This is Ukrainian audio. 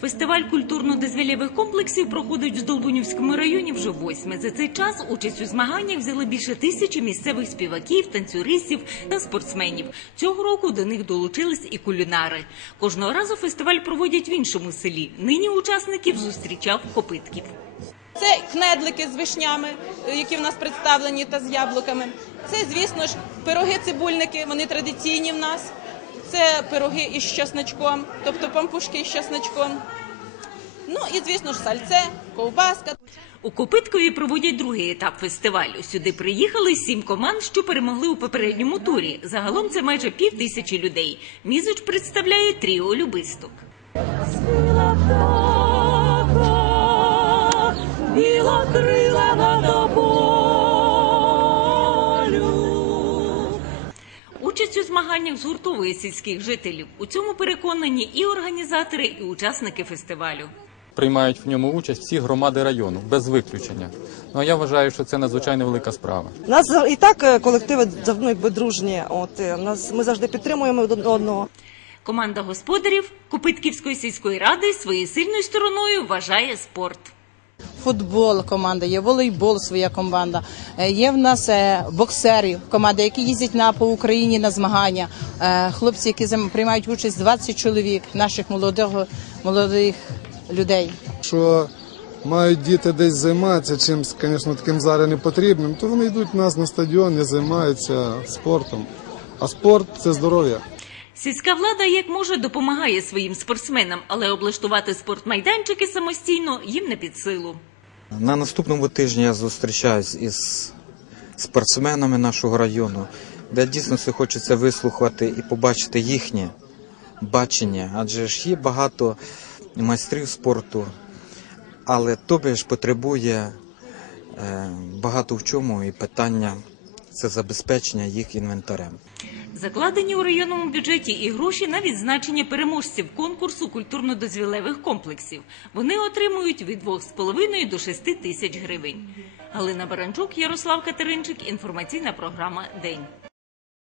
Фестиваль культурно-дозвілєвих комплексів проходить в Здолбунівському районі вже восьме. За цей час участь у змаганнях взяли більше тисячі місцевих співаків, танцюристів та спортсменів. Цього року до них долучились і кулінари. Кожного разу фестиваль проводять в іншому селі. Нині учасників зустрічав Копитків. Це кнедлики з вишнями, е, які в нас представлені, та з яблуками. Це, звісно ж, пироги-цибульники, вони традиційні в нас. Це пироги із чесночком, тобто пампушки із чесночком. Ну і, звісно ж, сальце, ковбаска. У Копиткові проводять другий етап фестивалю. Сюди приїхали сім команд, що перемогли у попередньому турі. Загалом це майже пів тисячі людей. Мізоч представляє тріо любисток. Біла крила на Участь у змаганнях згуртовує сільських жителів. У цьому переконані і організатори, і учасники фестивалю. Приймають в ньому участь всі громади району без виключення. Ну а я вважаю, що це надзвичайно велика справа. У нас і так е, колективи давно якби дружні. От е, нас ми завжди підтримуємо один одного. Команда господарів Копитківської сільської ради своєю сильною стороною вважає спорт. Футбол команда, є волейбол своя команда. Е, Є в нас е, боксери, команда, які їздять на по Україні на змагання. Е, Хлопці, які приймають участь 20 чоловік, наших молодих, молодих людей. що мають діти десь займатися чимось, звісно, таким зараз не потрібним, то вони йдуть в нас на стадіон і займаються спортом. А спорт це здоров'я. Сільська влада як може допомагає своїм спортсменам, але облаштувати спортмайданчики самостійно їм не під силу. На наступному тижні я зустрічаюсь із спортсменами нашого району, де дійсно все хочеться вислухати і побачити їхнє бачення. Адже ж є багато майстрів спорту, але тобі ж потребує е, багато в чому і питання це забезпечення їх інвентарем. Закладені у районному бюджеті і гроші на відзначення переможців конкурсу культурно-дозвілевих комплексів. Вони отримують від 2,5 до 6 тисяч гривень. Галина Баранчук, Ярослав Катеринчик. Інформаційна програма День.